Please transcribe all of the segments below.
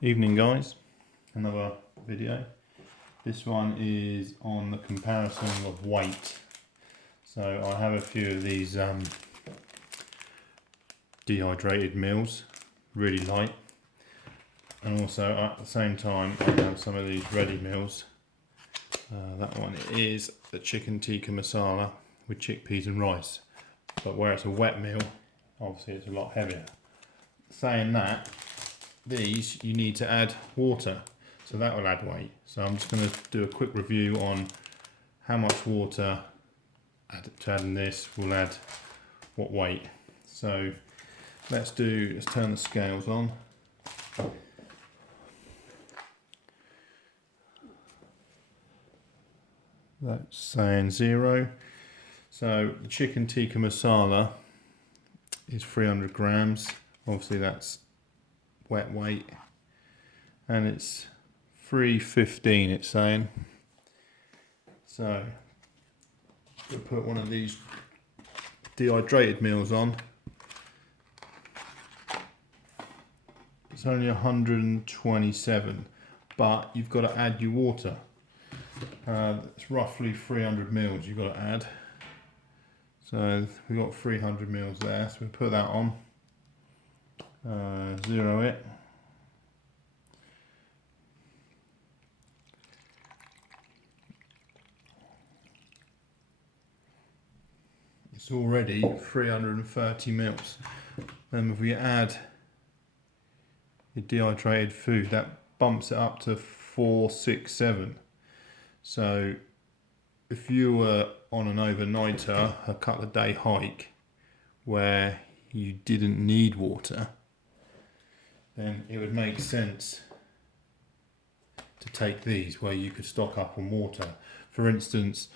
Evening guys, another video. This one is on the comparison of weight. So I have a few of these dehydrated meals, really light, and also at the same time I have some of these ready meals. That one is the chicken tikka masala with chickpeas and rice, but where it's a wet meal, obviously it's a lot heavier. Saying that, these you need to add water, so that will add weight. So I'm just going to do a quick review on how much water to add in this will add what weight. So let's turn the scales on. That's saying 0. So the chicken tikka masala is 300 grams. Obviously that's wet weight, and it's 315 it's saying. So we'll put one of these dehydrated meals on. It's only 127, but you've got to add your water. It's roughly 300 mils you've got to add. So we've got 300 mils there, so we'll put that on. Zero it. It's already 330 mils. Then if we add your dehydrated food, that bumps it up to 467. So if you were on an overnighter, a couple of day hike where you didn't need water, then it would make sense to take these where you could stock up on water. For instance,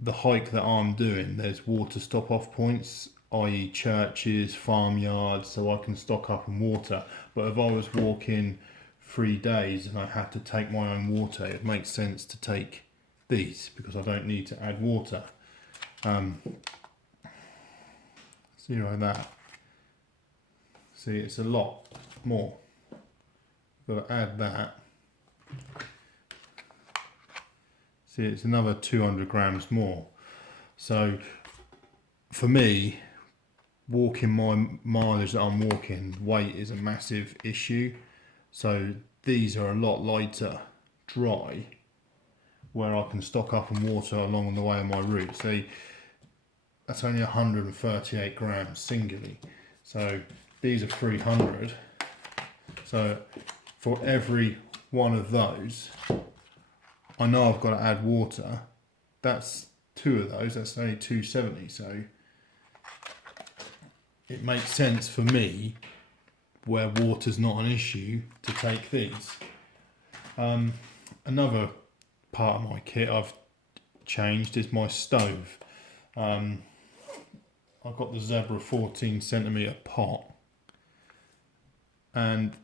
the hike that I'm doing, there's water stop off points, i.e. churches, farmyards, so I can stock up on water. But if I was walking 3 days and I had to take my own water, it makes sense to take these because I don't need to add water. Zero that. See, it's a lot more. Got to add that. See, it's another 200 grams more. So for me, walking my mileage that I'm walking, weight is a massive issue. So these are a lot lighter, dry, where I can stock up on water along the way of my route. See, that's only 138 grams singly. So these are 300. So for every one of those, I know I've got to add water. That's 2 of those, that's only 270. So it makes sense for me, where water's not an issue, to take these. Another part of my kit I've changed is my stove. I've got the Zebra 14 centimetre pot, and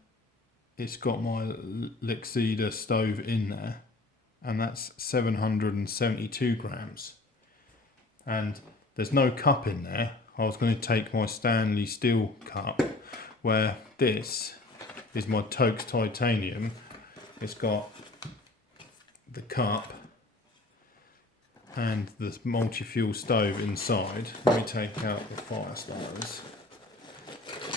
it's got my lixada stove in there, and that's 772 grams. And there's no cup in there. I was going to take my Stanley steel cup, where this is my Toaks titanium. It's got the cup and the multi-fuel stove inside. Let me take out the fire starters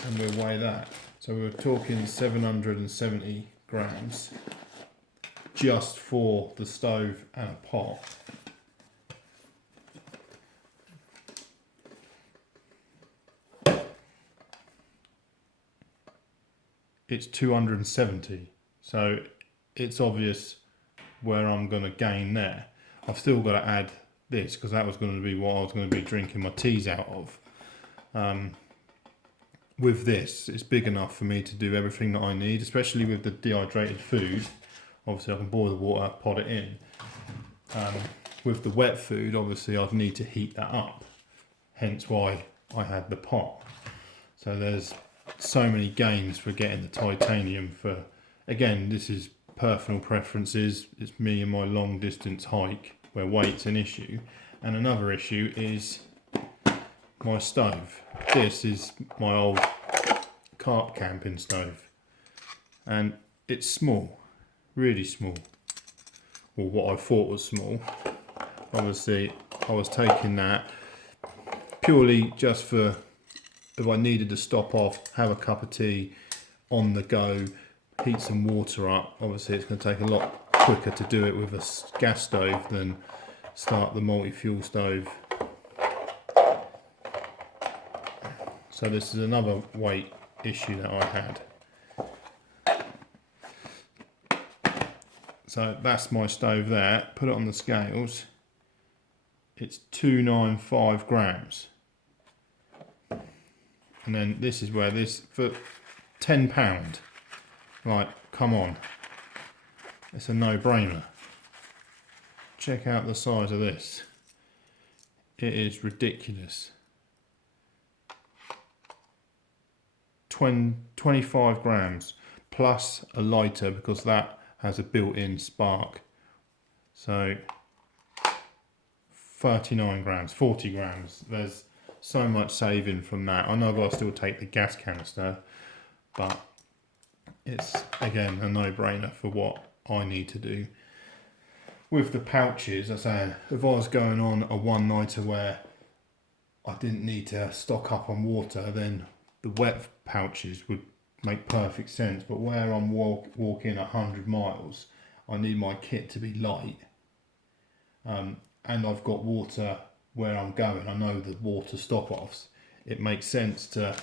and we'll weigh that. So we're talking 770 grams just for the stove and a pot. It's 270, so it's obvious where I'm going to gain there. I've still got to add this because that was going to be what I was going to be drinking my teas out of. With this, it's big enough for me to do everything that I need, especially with the dehydrated food. Obviously I can boil the water, pot it in. With the wet food, obviously I'd need to heat that up, hence why I had the pot. So there's so many gains for getting the titanium. For, again, this is personal preferences. It's me and my long distance hike where weight's an issue. And another issue is my stove. This is my old carp camping stove. and it's small, really small, or what I thought was small. Obviously I was taking that purely just for if I needed to stop off, have a cup of tea on the go, heat some water up. Obviously it's going to take a lot quicker to do it with a gas stove than start the multi-fuel stove. So this is another weight issue that I had. So that's my stove there. Put it on the scales. It's 295 grams. And then this is where this, for £10, like, come on. It's a no-brainer. Check out the size of this. It is ridiculous. 25 grams plus a lighter, because that has a built-in spark. So 39 grams, 40 grams. There's so much saving from that. I know I've got to still take the gas canister, but it's again a no-brainer for what I need to do. With the pouches, I say, if I was going on a one-nighter where I didn't need to stock up on water, then the wet pouches would make perfect sense. But where I'm walking 100 miles, I need my kit to be light, and I've got water where I'm going. I know the water stop-offs. It makes sense to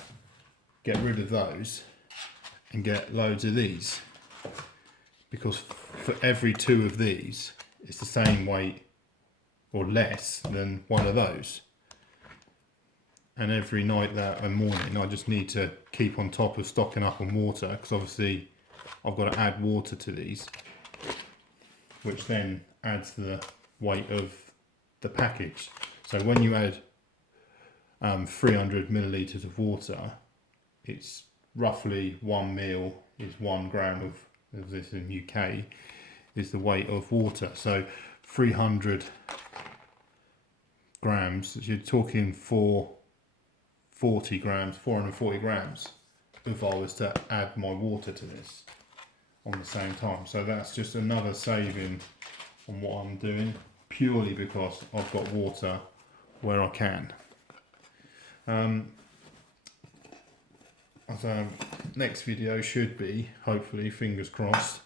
get rid of those and get loads of these, because for every 2 of these it's the same weight or less than one of those. And every night and morning I just need to keep on top of stocking up on water, because obviously I've got to add water to these, which then adds the weight of the package. So when you add 300 millilitres of water, it's roughly 1 mil is 1 gram of this in UK is the weight of water. So 300 grams, you're talking 440 grams, 440 grams if I was to add my water to this on the same time. So that's just another saving on what I'm doing, purely because I've got water where I can. So next video should be, hopefully, fingers crossed,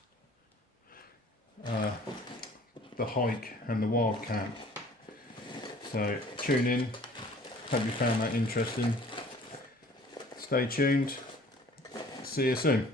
the hike and the wild camp. So tune in, hope you found that interesting. Stay tuned, see you soon.